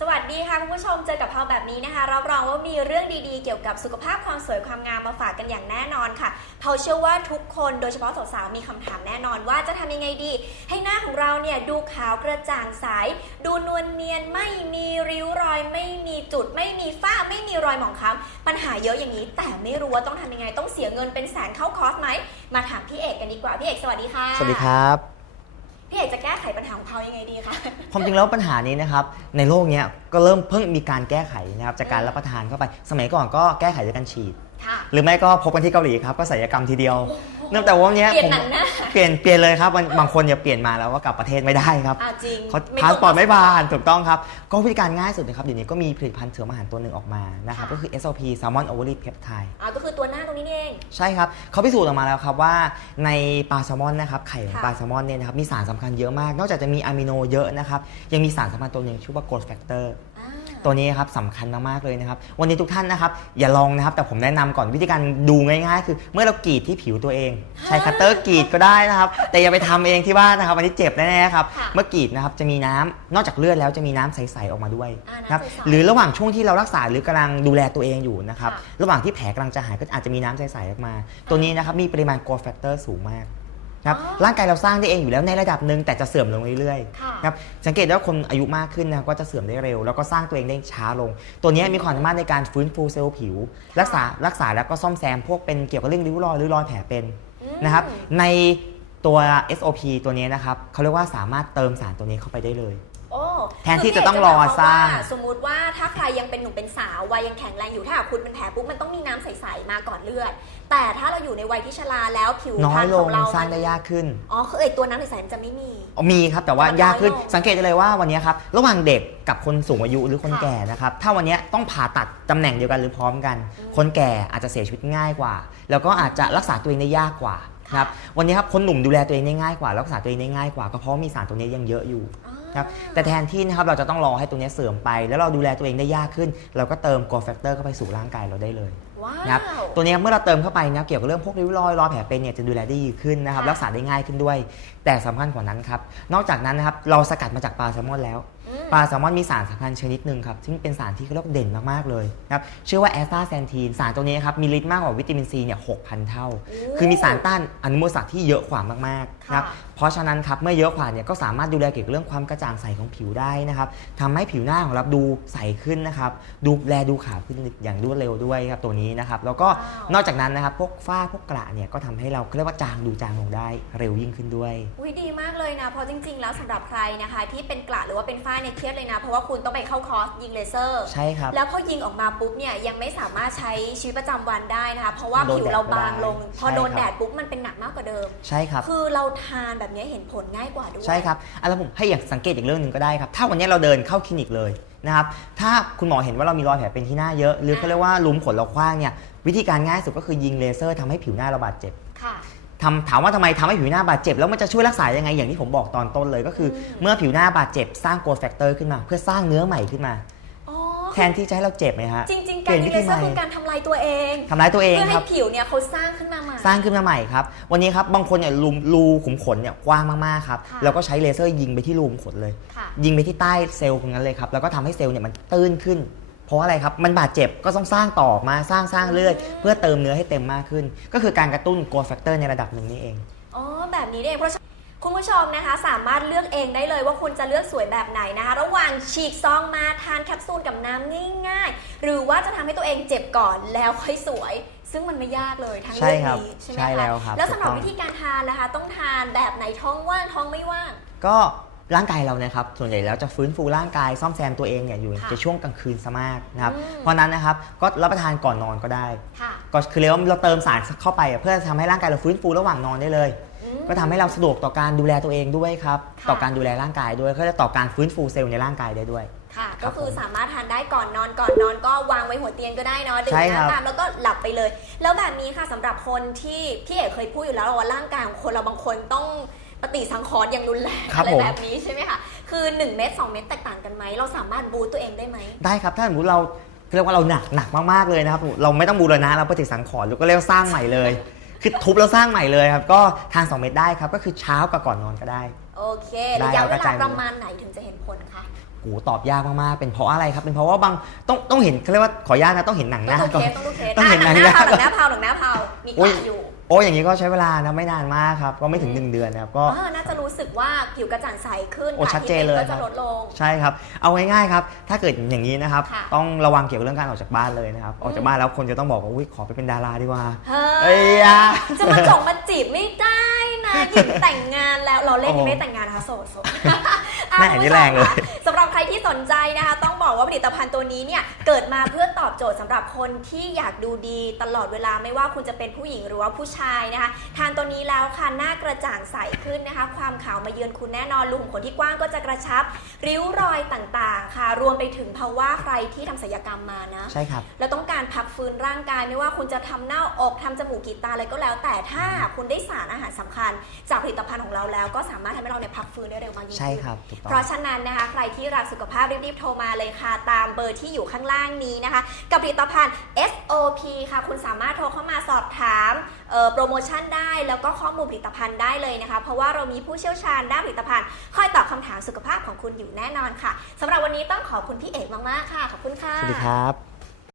สวัสดีค่ะคุณผู้ชมเจอกับเราแบบนี้นะคะรับรองว่ามีเรื่องดีๆ เกี่ยวกับสุขภาพความสวยความงามมาฝากกันอย่างแน่นอนค่ะเพราเชื่อว่าทุกคนโดยเฉพาะสาวๆมีคำถามแน่นอนว่าจะทำยังไงดี ให้หน้าของเราเนี่ยดูขาวกระจ่างใสดูนวลเนียนไม่มีริ้วรอย ไม่มีจุด ไม่มีฝ้าไม่มีรอยหมองคล้ำปัญหาเยอะอย่างนี้ แต่ไม่รู้ว่าต้องทำยังไงต้องเสียเงินเป็นแสนเข้าคอร์สไหมมาถามพี่เอกกันดีกว่าพี่เอกสวัสดีค่ะสวัสดีครับ พี่เอกจะแก้ไขปัญหาของเขายังไงดีคะ ความจริงแล้วปัญหานี้นะครับในโลกเนี้ยก็เริ่มเพิ่งมีการแก้ไขนะครับจากการรับประทานเข้าไป สมัยก่อนก็แก้ไขด้วยการฉีด ค่ะ หรือไม่ก็พบกันที่เกาหลีครับก็ศัลยกรรมทีเดียวเนื่องแต่ว่าวันเนี้ยเปลี่ยนผมหนังหน้า เปลี่ยนเปลี่ยนเลยครับบางบางคนเนี่ยเปลี่ยนมาแล้วว่ากลับประเทศไม่ได้ครับอ่าจริงเขาไม่พาสปอร์ตไม่ตงผ่านถูกต้องครับ ก็วิธีการง่ายสุดนะครับเดี๋ยวนี้ก็มีผลิตภัณฑ์เสริมอาหารตัวหนึ่งออกมานะครับค่ะ ก็คือ SOP Salmon Overload Peptide อ่าก็คือตัวหน้าตรงนี้นี่เอง ใช่ครับเขาพิสูจน์ออกมาแล้วครับว่าในปลาแซลมอนนะครับไข่ของค่ะปลาแซลมอนเนี่ยนะครับมีสารสำคัญเยอะมาก นอกจากจะมีอะมิโนเยอะนะครับยังมีสารสำคัญตัวหนึ่งชื่อว่า growth factor อ่า ตัวนี้ครับสำคัญมากๆเลยนะครับ วันนี้ทุกท่านนะครับ อย่าลองนะครับ แต่ผมแนะนำก่อนวิธีการดูง่ายๆ คือ เมื่อเรากรีดที่ผิวตัวเอง ใช้คัตเตอร์กรีดก็ได้นะครับ แต่อย่าไปทำเองที่บ้านนะครับวันนี้เจ็บแน่ๆครับค่ะเมื่อกรีดนะครับจะมีน้ำนอกจากเลือดแล้วจะมีน้ำใสๆออกมาด้วยอ่าน้ำนะครับใสๆหรือระหว่างช่วงที่เรารักษาหรือกำลังดูแลตัวเองอยู่นะครับค่ะระหว่างที่แผลกำลังจะหายก็อาจจะมีน้ำใสๆออกมา ตัวนี้นะครับมีปริมาณ growth factor สูงมาก นะครับอ๋อร่างกายเราสร้างได้เองอยู่แล้วในระดับหนึ่งแต่จะเสื่อมลงเรื่อยๆค่ะนะครับสังเกตได้ว่าคนอายุมากขึ้นนะครับก็จะเสื่อมได้เร็ว แล้วก็สร้างตัวเองได้ช้าลง ตัวนี้มีความสามารถในการฟื้นฟูเซลล์ผิว รักษารักษาแล้วก็ซ่อมแซมพวกเป็นเกี่ยวกับเรื่องริ้วรอยหรือรอยแผลเป็นอืมนะครับในตัว SOP ตัวนี้นะครับเขาเรียกว่าสามารถเติมสารตัวนี้เข้าไปได้เลยโอ้ แทนที่คืจะต้องรอสร้างว่สมมุติว่าถ้าใครยังเป็นหนุ่มเป็นสาววัยยังแข็งแรงอยู่ถ้าหากคุณเป็นแผลปุ๊บมันต้องมีน้ำใสๆมาก่อนเลือด แต่ถ้าเราอยู่ในวัยที่ชราแล้วผิวน้อพรยรณลของงเราสร้างมันได้ยากขึ้น อ๋อคือไอตัวน้ำใสๆมันจะไม่มี มีครับแต่ว่ามันน้อยยากขึ้นลงสังเกตได้เลยว่าวันนี้ครับระหว่างเด็กกับคนสูงอายุหรือคนค่ะแก่นะครับถ้าวันนี้ต้องผ่าตัดตำแหน่งเดียวกันหรือพร้อมกัน อืมคนแก่อาจจะเสียชีวิตง่ายกว่า แล้วก็อาจจะรักษาตัวเองได้ยากกว่าค่ะ นะครับวันนี้ครับคนหนุ่มดูแลตัวเองได้ง่ายกว่ารักษาตัวเองได้ง่ายกว่าก็เพราะว่ามีสารตัวนี้ยังเยอะอยู่ อ๋อ ครับแต่แทนที่นะครับเราจะต้องรอให้ตัวนี้เสื่อมไป แล้วเราดูแลตัวเองได้ยากขึ้น เราก็เติมกรดแฟกเตอร์เข้าไปสู่ร่างกายเราได้เลยว้านะครับวตัวนี้เมื่อเราเติมเข้าไปนะเกี่ยวกับเรื่องพวกริ้วรอยรอยแผลเป็นเนี่ยจะดูแลได้ดีขึ้นนะครับค่ะรักษาได้ง่ายขึ้นด้วย แต่สำคัญกว่านั้นครับนอกจากนั้นนะครับเราสกัดมาจากปลาแซลมอนแล้วอืม ปลาแซลมอนมีสารสำคัญชนิดหนึ่งครับซึ่งเป็นสารที่เขาเรียกว่าเด่นมากๆเลยนะครับชื่อว่าแอสตาแซนทีนสารตัวนี้ครับมีฤทธิ์มากกว่าวิตามินซีเนี่ย6,000เท่า คือมีสารต้านอนุมูลอิสระที่เยอะกว่ามากๆนะครับค่ะเพราะฉะนั้นครับเมื่อเยอะกว่าเนี่ยก็สามารถดูแลเกี่ยวกับเรื่องความกระจ่างใสของผิวได้นะครับทำให้ผิวหน้าของเราดูใสขึ้นนะครับดูแลดูขาวขึ้นอย่างรวดเร็วด้วยครับตัวนี้นะครับแล้วก็ว้าวนอกจากนั้นนะครับพวกฝ้าพวกกระเนี่ยก็ทำให้เราเขาเรียกว่าจางดูจางลงได้เร็วยิ่งขึ้นด้วยอุ้ยดีมากเลยนะเพราะจริง ๆ แล้วสำหรับใครนะคะ ที่เป็นกระหรือว่าเป็นฝ้าเนี่ยเครียดเลยนะ เพราะว่าคุณต้องไปเข้าคอร์สยิงเลเซอร์ ใช่ครับ แล้วพอยิงออกมาปุ๊บเนี่ยยังไม่สามารถใช้ชีวิตประจำวันได้นะคะ เพราะว่าโดนผิวเราแดดไม่บางลงได้พอใช่โดนครับแดดปุ๊บมันเป็นหนักมากกว่าเดิม ใช่ครับ คือเราทานแบบนี้เห็นผลง่ายกว่าด้วย ใช่ครับอะแล้วผมให้อย่างสังเกตอีกเรื่องหนึ่งก็ได้ครับ ถ้าวันนี้เราเดินเข้าคลินิกเลยนะครับ ถ้าคุณหมอเห็นว่าเรามีรอยแผลเป็นที่หน้าเยอะ หรือเขาเรียกว่าหลุมขนเรากว้างเนี่ย วิธีการง่ายสุดก็คือยิงเลเซอร์ทำให้ผิวหน้าเราบาดเจ็บค่ะ ทำถามว่าทำไมทำให้ผิวหน้าบาดเจ็บแล้วมันจะช่วยรักษายังไงอย่างที่ผมบอกตอนต้นเลยก็คืออมเมื่อผิวหน้าบาดเจ็บสร้างโกลแฟกเตอร์ขึ้นมา เพื่อสร้างเนื้อใหม่ขึ้นมาอ๋อแทนที่จะให้เราเจ็บไหมฮะจริงๆเปการลี่ยิยนงวิเลธีเซอร์ใหม่คือการทำลายตัวเองทำร้ายตัวเองเพื่อคให้รับผิวเนี่ยเขาสร้างขึ้นมาใหม่สร้างขึ้นมาใหม่ครับวันนี้ครับบางคนเนี่ยรูรูขุมขนเนี่ยกว้างมากๆครับค่ะแล้วก็ใช้เลเซอร์ยิงไปที่รูขุมขนเลยค่ะยิงไปที่ใต้เซลล์ตรงนั้นเลยครับแล้วก็ทำให้เซลล์เนี่ยมันตื้นขึ้นเพ ราะอะไรครับ มันบาดเจ็บก็ต้องสร้างต่อมาสร้างสร้างเลือดอืมเพื่อเติมเนื้อให้เต็มมากขึ้น ก็คือการกระตุ้นโกลแฟกเตอร์ในระดับหนึ่งนี่เอง อ๋อ แบบนี้นี่เองเพราะฉะนั้นคุณผู้ชมนะคะ สามารถเลือกเองได้เลยว่าคุณจะเลือกสวยแบบไหนนะคะ ระหว่างฉีกซองมาทานแคปซูลกับน้ำง่ายๆ หรือว่าจะทำให้ตัวเองเจ็บก่อนแล้วค่อยสวย ซึ่งมันไม่ยากเลยทั้งใช่เรื่องครับนี้ใช่ไหมใช่คะแล้วครับแล้วสำหรับถูกต้องวิธีการทานนะคะ ต้องทานแบบไหนท้องว่างท้องไม่ว่างก็ ร่างกายเรานะครับส่วนใหญ่แล้วจะฟื้นฟูร่างกายซ่อมแซมตัวเองเนี่ยอยู่ค่ะในช่วงกลางคืนซะมากนะครับอืมเพราะฉะนั้นนะครับก็รับประทานก่อนนอนก็ได้ค่ะก็คือเรียกว่าเราเติมสารเข้าไปอะเพื่อทำให้ร่างกายเราฟื้นฟูระหว่างนอนได้เลยอืมก็ทำให้เราสะดวกต่อการดูแลตัวเองด้วยครับค่ะต่อการดูแลร่างกายด้วยก็จะต่อการฟื้นฟูเซลล์ในร่างกายได้ด้วยค่ะครัก็บคือผมสามารถทานได้ก่อนนอนก่อนนอนก็วางไว้หัวเตียงก็ได้เนาะดื่มใช่ครับน้ำตามแล้วก็หลับไปเลย แล้วแบบนี้ค่ะสำหรับคนที่พี่เอกเคยพูดอยู่แล้วว่าร่างกายของคนเราบางคนต้อง ปฏิสังขรณ์อย่างรุนแรงครับอะไรผม แบบนี้ใช่ไหมคะคือ1เม็ด2เม็ดแตกต่างกันไหมเราสามารถบูตตัวเองได้ไหม ได้ครับ ถ้าสมมติเราเรียกว่าเราหนักหนักมากๆเลยนะครับเราไม่ต้องบูรณะเราปฏิสังขรณ์เราก็เรียกว่าสร้างใหม่เลย คือทุบแล้วสร้างใหม่เลยครับก็ทาน2เม็ดได้ครับก็คือเช้ากับก่อนนอนก็ได้ โอเคได้ระยะเอาเวกระลาจาย ประมาณไหนถึงจะเห็นผลคะกูตอบยากมากๆเป็นเพราะอะไรครับ เป็นเพราะว่าบางต้องต้องเห็นเขาเรียกว่าขออนุญาตนะต้องเห็นหนังหต้อน้างดูก่อเคนสต้องดูเคสต้องเห็นหนังหหนัน้างเผาหนังหน้าเผาหนังหน้าเผามีอุ๊ยขาอยู่โอ้อย่างนี้ก็ใช้เวลานะไม่นานมากครับ ก็ไม่ถึง 1 เดือนนะครับก็เออน่าจะรู้สึกว่าผิวกระจ่างใสขึ้นโอ้ค่ะชัดเจนเลย ที่ป็ก็ครัจะบลดลง ใช่ครับ เอาง่ายๆครับ ถ้าเกิดอย่างนี้นะครับ ค่ะ ต้องระวังเกี่ยวกับเรื่องการออกจากบ้านเลยนะครับ ออกจากบ้านแล้วคนจะต้องบอกว่าอุ้ยขอไปเป็นดาราดีกว่า เฮ้เอ้ยยอะจะมาจงมาจีบไม่ได้นะหญิงแต่งงานแล้วเราเล่นโอ้ยังไม่ได้แต่งงานนะคะโสดโสดแม่นี่แรงเลยสำห รับใครที่สนใจนะคะ ต้องบอกว่าผลิตภัณฑ์ตัวนี้เนี่ยเกิดมาเพื่อตอบโจทย์สำหรับคนที่อยากดูดีตลอดเวลาไม่ว่าคุณจะเป็นผู้หญิงหรือว่าผู้ชายนะคะ ทานตัวนี้แล้วค่ะหน้ากระจ่างใสขึ้นนะคะ ความขาวมาเยือนคุณแน่นอนรูขุมขนที่กว้างก็จะกระชับ ริ้วรอยต่างๆ ค่ะ รวมไปถึงภาวะใครที่ทำศัลยกรรมมานะ ใช่ครับ แล้วต้องการพักฟื้นร่างกายไม่ว่าคุณจะทำหน้าอกทำจมูกกีดตาอะไรก็แล้ว แต่ถ้าคุณได้สารอาหารสำคัญ จากผลิตภัณฑ์ของเราแล้วก็สามารถทำให้เราเนี่ยพักฟื้นได้เร็วมากยิ่งใช่ขึ้นครับถูกต้อง เพราะฉะนั้นนะคะใครที่รักสุขภาพรีบๆโทรมาเลยค่ะ ตามเบอร์ที่อยู่ข้างล่างนี้นะคะ กับผลิตภัณฑ์ SOP ค่ะ คุณสามารถโทรเข้ามาสอบถามโปรโมชั่นได้แล้วก็ข้อมูลผลิตภัณฑ์ได้เลยนะคะ เพราะว่าเรามีผู้เชี่ยวชาญด้านผลิตภัณฑ์ คอยตอบคำถามสุขภาพของคุณอยู่แน่นอนค่ะสำหรับวันนี้ต้องขอบคุณพี่เอกมากๆค่ะขอบคุณค่ะสวัสดีครับ